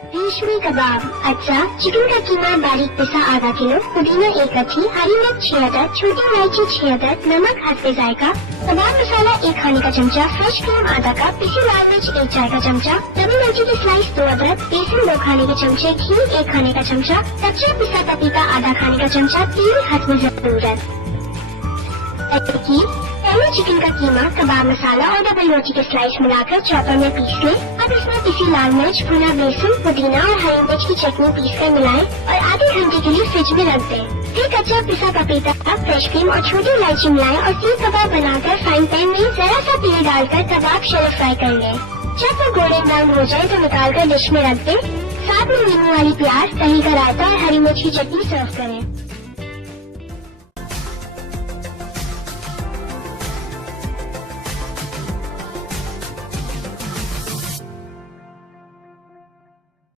रेशमी कबाब। अच्छा, चिकन का कीमा बारीक पिसा आधा किलो, पुदीना 1 कच्ची, हरी मिर्च 6 अदद, छोटी इलायची 6 अदद, नमक हस्बे जायका, कबाब मसाला 1 खाने का चमचा, फ्रेश क्रीम आधा कप, पिसी लाल मिर्च 1 चाय का चमचा, दबी मिर्ची की स्लाइस 2 अदरक, बेसन 2 खाने के चमचे, घी 1 खाने का चमचा, कच्चा पिसा पपीता आधा खाने का चमचा, तेल हस्बे जरूरत। पहले चिकन का कीमा, कबाब मसाला और डबल रोटी के स्लाइस मिलाकर चॉपर में पीस ले। अब इसमें पिसी लाल मिर्च, भुना बेसन, पुदीना और हरी मिर्च की चटनी पीस कर मिलाएं और आधे घंटे के लिए फ्रिज में रख दें। फिर कच्चा पिसा पपीता, फ्रेश क्रीम और छोटी इलायची मिलाएं और सीख कबाब बनाकर फ्राइंग पैन में जरा सा तेल डालकर कबाब शैलो फ्राई कर लें। जब वो गोल्डन ब्राउन हो जाए तो निकाल कर डिश में रख दें। साथ में नींबू वाली प्याज, दही का रायता और हरी मिर्च की चटनी सर्व करें।